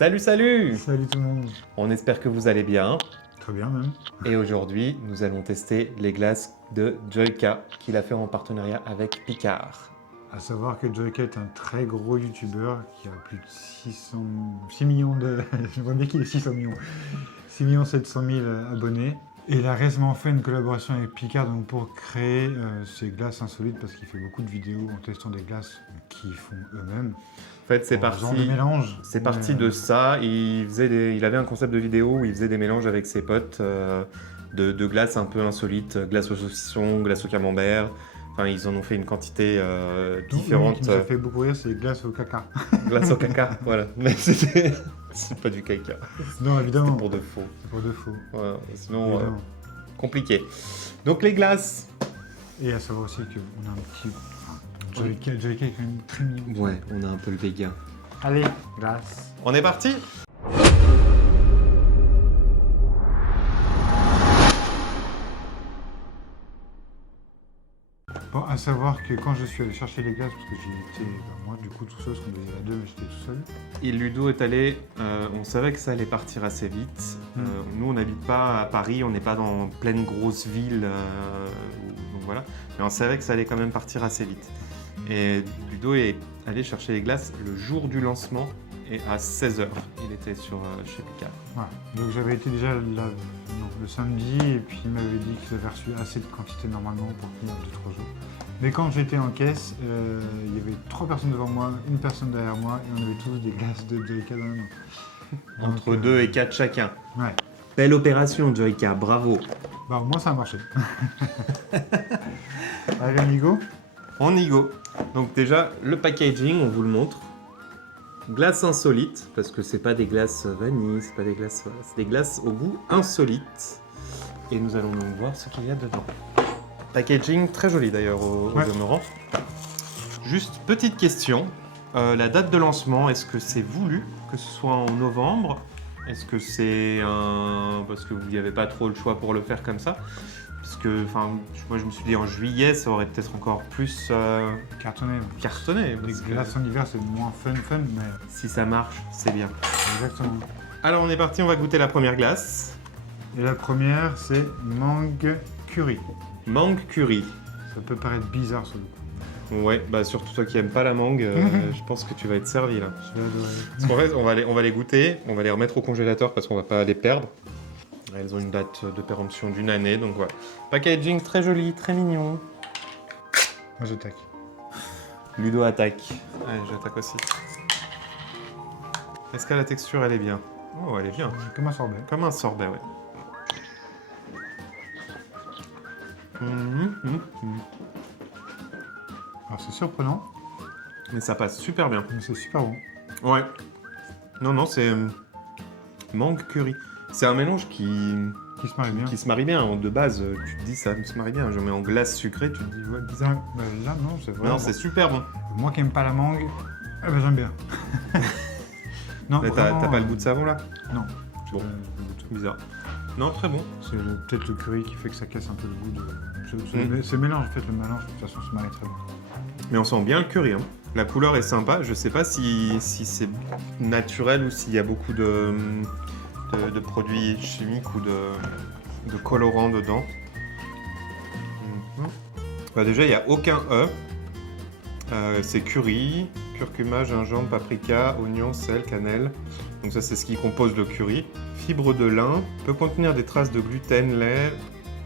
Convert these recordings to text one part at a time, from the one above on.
Salut, salut! Salut tout le monde. On espère que vous allez bien. Très bien même. Et aujourd'hui, nous allons tester les glaces de Joyka qu'il a fait en partenariat avec Picard. À savoir que Joyka est un très gros youtubeur qui a plus de 6 millions de... Je vois bien qu'il est 600 millions. 6 700 000 abonnés. Et il a récemment fait une collaboration avec Picard donc pour créer ces glaces insolites parce qu'il fait beaucoup de vidéos en testant des glaces qu'ils font eux-mêmes. En fait, c'est En faisant des mélanges. C'est parti de ça. Il avait un concept de vidéo où il faisait des mélanges avec ses potes de glaces un peu insolites, glace au saucisson, glace au camembert. Enfin, ils en ont fait une quantité différente. Ce qui nous a fait beaucoup rire, c'est glace au caca. Glace au caca, voilà. Mais c'est pas du caca. Non, évidemment. C'est pour de faux. C'est pour de faux. Voilà, sinon, Évidemment. compliqué. Donc les glaces. Et à savoir aussi qu'on a un petit... Joyka est quand même très mignon. Ouais, on a un peu le vegan. Allez, glace. On est parti? Bon, à savoir que quand je suis allé chercher les glaces, parce que j'y étais, moi du coup tout seul, parce qu'on devait y aller à deux, mais j'étais tout seul. Et Ludo est allé, on savait que ça allait partir assez vite. Nous, on n'habite pas à Paris, on n'est pas dans pleine grosse ville, donc voilà. Mais on savait que ça allait quand même partir assez vite. Et Ludo est allé chercher les glaces le jour du lancement et à 16h, il était chez Picard. Voilà. Donc j'avais été déjà le samedi, et puis il m'avait dit qu'ils avaient reçu assez de quantité normalement pour tenir 2-3 jours. Mais quand j'étais en caisse, il y avait 3 personnes devant moi, une personne derrière moi, et on avait tous des glaces de Joyka dans la main. Entre 2 et 4 chacun. Ouais. Belle opération, Joyka, bravo. Bah au moins ça a marché. Allez amigo. On y go. Donc déjà, le packaging, on vous le montre. Glace insolite, parce que c'est pas des glaces vanille, c'est pas des glaces, voilà, c'est des glaces au goût insolite. Et nous allons donc voir ce qu'il y a dedans. Packaging très joli d'ailleurs au demeurant. Juste petite question, la date de lancement, est-ce que c'est voulu que ce soit en novembre? Est-ce que c'est parce que vous n'y avez pas trop le choix pour le faire comme ça? Parce que, enfin, moi je me suis dit en juillet, ça aurait peut-être encore plus Cartonné. cartonné. Les parce que glaces en hiver c'est moins fun, mais si ça marche, c'est bien. exactement. Alors on est parti, on va goûter la première glace. Et la première c'est mangue curry. Mangue curry. Ça peut paraître bizarre sur le coup. Ouais, bah surtout toi qui aimes pas la mangue, je pense que tu vas être servi là. Je vais adorer. Parce qu'en fait, on va les goûter, on va les remettre au congélateur parce qu'on va pas les perdre. Elles ont une date de péremption d'1 année, donc voilà. Packaging très joli, très mignon. Moi j'attaque. Ludo attaque. Allez, j'attaque aussi. Est-ce que la texture, elle est bien? Oh, elle est bien. Comme un sorbet. Comme un sorbet, ouais. Alors c'est surprenant, Mais ça passe super bien. mais c'est super bon. Ouais. Non, non, c'est mangue curry. C'est un mélange qui Qui se marie bien. se marie bien. De base, tu te dis ça se marie bien. Je mets en glace sucrée, tu te dis ouais, bizarre. Ouais, bah là non, c'est vraiment Non, bon. c'est super bon. Moi qui aime pas la mangue, eh ben j'aime bien. Non, Mais t'as vraiment, pas le goût de savon là? Non. Bon, Le goût de- bizarre. Non, très bon. C'est peut-être le curry qui fait que ça casse un peu le goût de... C'est le mélange, en fait, le mélange, de toute façon, se marie très bien. Mais on sent bien le curry. Hein. La couleur est sympa. Je sais pas si c'est naturel ou s'il y a beaucoup de produits chimiques ou de colorants dedans. Bah déjà, il n'y a aucun E. C'est curry, curcuma, gingembre, paprika, oignon, sel, cannelle. Donc ça, c'est ce qui compose le curry. Fibre de lin, peut contenir des traces de gluten, lait,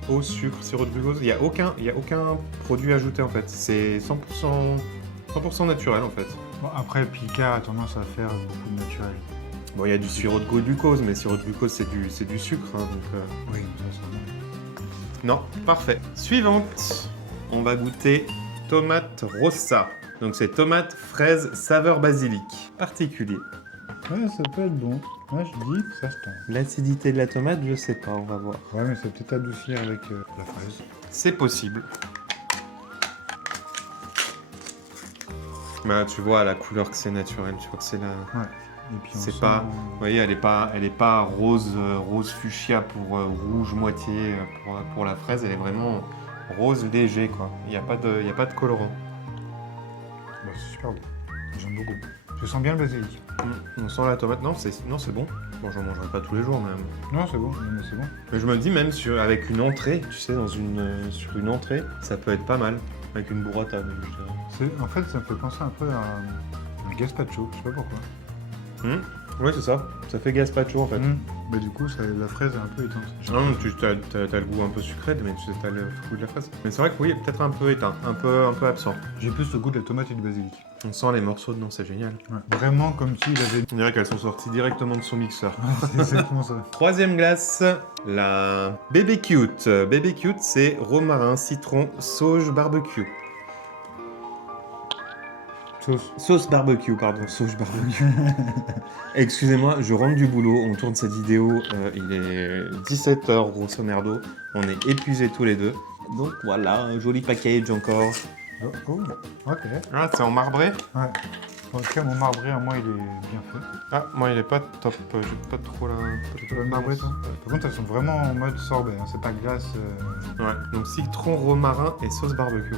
eau, sucre, sirop de glucose. Il n'y a aucun produit ajouté en fait. C'est 100% naturel en fait. Bon, après, Picard a tendance à faire beaucoup de naturel. Bon, il y a du sirop de glucose, mais sirop de glucose, c'est du sucre. Hein, donc, Oui, ça sent bon. Non, parfait. Suivante, on va goûter tomate rossa. Donc c'est tomate, fraise, saveur basilic. Particulier. Ouais, ça peut être bon. Moi, je dis que ça se tente. L'acidité de la tomate, je sais pas, on va voir. Ouais, mais ça peut peut-être adoucir avec la fraise. C'est possible. Bah, tu vois la couleur que c'est naturel, tu vois que c'est la... Ouais. Et puis on C'est sent, pas... Vous voyez, elle est pas rose fuchsia pour rouge moitié pour la fraise, elle est vraiment rose léger, quoi. Il n'y a pas de colorant. Bah, c'est super bon. J'aime beaucoup. Je sens bien le basilic. On sent la tomate. Non, c'est bon. Bon, j'en mangerai pas tous les jours même. Non, c'est bon, mais c'est bon. Mais je me dis même avec une entrée, tu sais, sur une entrée, ça peut être pas mal. Avec une burrata même, je dirais. En fait, ça me fait penser un peu à un gazpacho, je sais pas pourquoi. Ouais, c'est ça. Ça fait gazpacho en fait. Bah, du coup, la fraise est un peu éteinte. Non, tu as le goût un peu sucré, mais tu as le goût de la fraise. Mais c'est vrai que oui, peut-être un peu éteint, un peu absent. J'ai plus le goût de la tomate et du basilic. On sent les morceaux dedans, c'est génial. Ouais. Vraiment comme s'il avait... On dirait qu'elles sont sorties directement de son mixeur. Ouais, c'est exactement ça. Troisième glace, la Baby Cute. Baby Cute, c'est romarin, citron, sauge, barbecue. Sauce barbecue, pardon, sauge barbecue. Excusez-moi, je rentre du boulot, on tourne cette vidéo, il est 17h grosso merdo, on est épuisés tous les deux. Donc voilà, un joli package encore. Oh, ok. Ah, c'est en marbré? Ouais. En tout cas, mon marbré, à moi, il est bien fait. Ah, moi il est pas top, j'ai pas trop la... Tu veux le marbré, toi? Par contre, elles sont vraiment en mode sorbet, hein. C'est pas glace... Ouais, donc citron, romarin et sauce barbecue.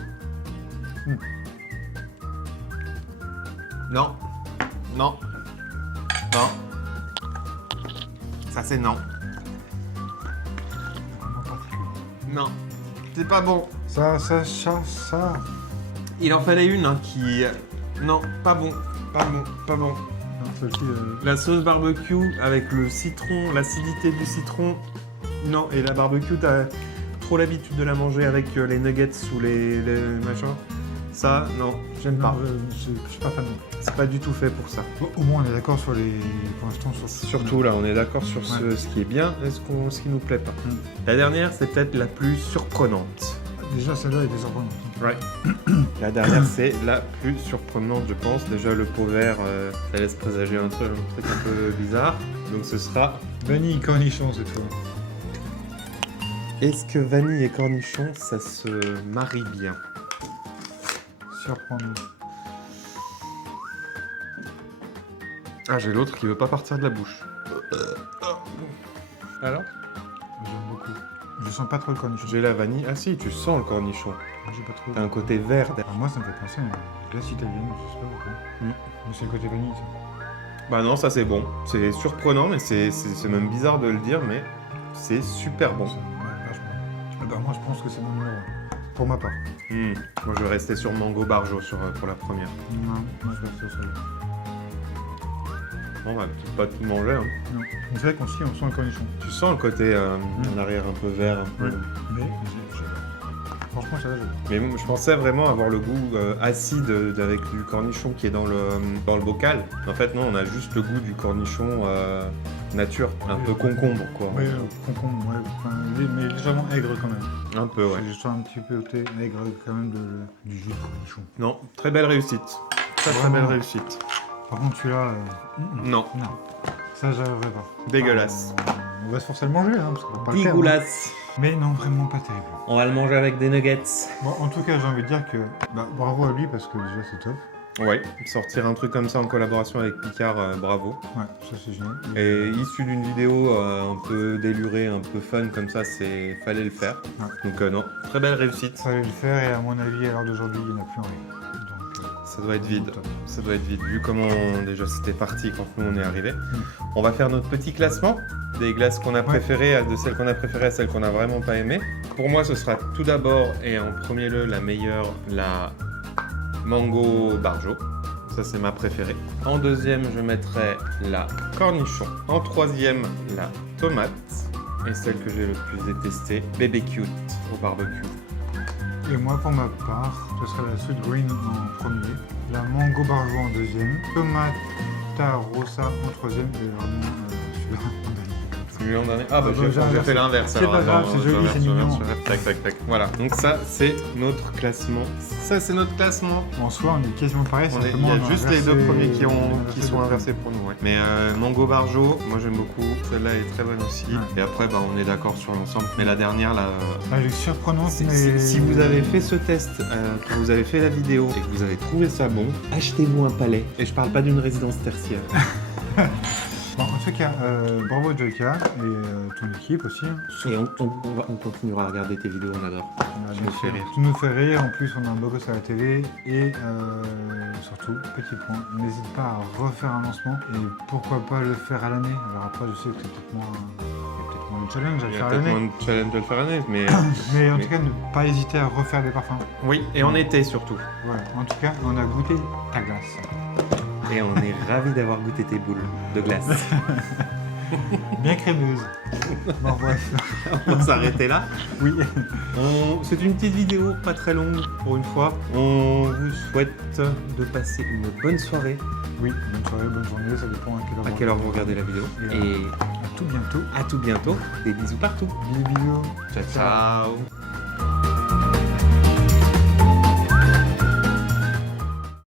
Non. Non. Non. Ça c'est non. Vraiment particulier. Non. C'est pas bon. Ça. Il en fallait une hein, qui... Non, pas bon. Pas bon. Non, celle-ci... La sauce barbecue avec le citron, l'acidité du citron. Non, et la barbecue, t'as trop l'habitude de la manger avec les nuggets ou les machins. Ça, non, j'aime pas. Je suis pas fan. C'est pas du tout fait pour ça. Bon, au moins, on est d'accord sur les... Pour l'instant, sur... Surtout là, on est d'accord sur ce qui est bien et ce qui nous plaît pas. La dernière, c'est peut-être la plus surprenante. Déjà, celle-là était surprenante. Ouais. La dernière, c'est la plus surprenante, je pense. Déjà, le pot vert, ça laisse présager un truc un peu bizarre. Donc, ce sera... Vanille cornichon, cette fois. Est-ce que vanille et cornichon, ça se marie bien? Surprenant. Ah, j'ai l'autre qui veut pas partir de la bouche. Alors? J'aime beaucoup. Je sens pas trop le cornichon. J'ai la vanille. Ah si, tu sens le cornichon. J'ai pas trop. T'as un côté vert. Alors moi, ça me fait penser à une glace italienne, je sais pas pourquoi. Mais c'est le côté vanille, ça. Bah non, ça c'est bon. C'est surprenant, mais c'est même bizarre de le dire, mais c'est super bon. Ouais, vachement. Bah moi, je pense que c'est mon numéro 1. Pour ma part. Moi, je vais rester sur Mango Barjo pour la première. Non, moi, je reste sur celle-là. On va peut-être pas tout manger. Hein. Non. Mais c'est vrai qu'on sent le cornichon. Tu sens le côté en arrière un peu vert. Un peu... Ouais. Mais franchement, ça va, Mais je pensais vraiment avoir le goût acide avec du cornichon qui est dans le bocal. En fait, non, on a juste le goût du cornichon nature, un peu concombre, quoi. Oui, concombre, ouais. Enfin, mais légèrement aigre quand même. Un peu, ouais. Je sens un petit peu aigre quand même du jus de cornichon. Non, très belle réussite. Très belle réussite. Par contre, celui-là... Non. Non. Ça, j'arriverai pas. Dégueulasse. On va se forcer à le manger, hein, parce qu'on va pas le faire. Dégueulasse. Mais non, vraiment pas terrible. On va le manger avec des nuggets. Bon, en tout cas, j'ai envie de dire que bravo à lui, parce que déjà, c'est top. Ouais, sortir un truc comme ça en collaboration avec Picard, bravo. Ouais, ça c'est génial. Et issu d'une vidéo un peu délurée, un peu fun comme ça, fallait le faire. Ouais. Donc non, très belle réussite. Fallait le faire, et à mon avis, à l'heure d'aujourd'hui, il n'y en a plus en rien. Donc, ça doit être vide. top. Ça doit être vide, vu comment déjà c'était parti quand nous on est arrivé. On va faire notre petit classement des glaces qu'on a préférées, de celles qu'on a préférées à celles qu'on a vraiment pas aimées. Pour moi, ce sera tout d'abord et en premier lieu la meilleure, la Mango Barjo. Ça, c'est ma préférée. En deuxième, je mettrai la cornichon. En troisième, la tomate. Et celle que j'ai le plus détestée, Baby Cute au barbecue. Et moi, pour ma part, ce sera la Sweet Green en premier, la Mango Barjo en deuxième, Tomata Rossa en troisième, et vraiment celui-là en dernier. Celui-là en dernier. Ah bah j'ai inversé. fait l'inverse. C'est pas grave, c'est joli, c'est mignon. Tac, tac, tac. Voilà, donc ça c'est notre classement. Ça c'est notre classement. En soi, on est quasiment pareil, Il simplement y a on a juste les inversé- deux premiers qui inversé sont le inversés pour nous. Ouais. Mais Mango Barjo, moi j'aime beaucoup. Celle-là est très bonne aussi. Ouais. Et après, bah, on est d'accord sur l'ensemble. Mais la dernière, là. Ah, elle est surprenante, mais... Si vous avez fait ce test, que vous avez fait la vidéo et que vous avez trouvé ça bon, achetez-vous un palais. Et je parle pas d'une résidence tertiaire. Bon, en tout tout cas, bravo Joyka et ton équipe aussi. Hein. Et on continuera à regarder tes vidéos, on adore. Tu nous fais rire. Tu nous fais rire, en plus on a un logo sur la télé et surtout, petit point, n'hésite pas à refaire un lancement et pourquoi pas le faire à l'année. Alors après je sais que c'est peut-être moins, il y a peut-être moins de challenge à le Il y a faire à peut-être l'année. moins de challenge à le faire à l'année, mais... Mais en Mais- tout cas, ne pas hésiter à refaire des parfums. oui, et en été surtout. Voilà, en tout cas, on a goûté ta glace. Et on est ravis d'avoir goûté tes boules de glace. Bien crémeuse. Bon bref, On va s'arrêter là. oui. C'est une petite vidéo, pas très longue pour une fois. On vous souhaite de passer une bonne soirée. Oui, bonne soirée, bonne journée, ça dépend À quelle heure vous regardez la vidéo. Et Et à tout bientôt. à tout bientôt. Des bisous partout. Bisous, bisous. Ciao, ciao.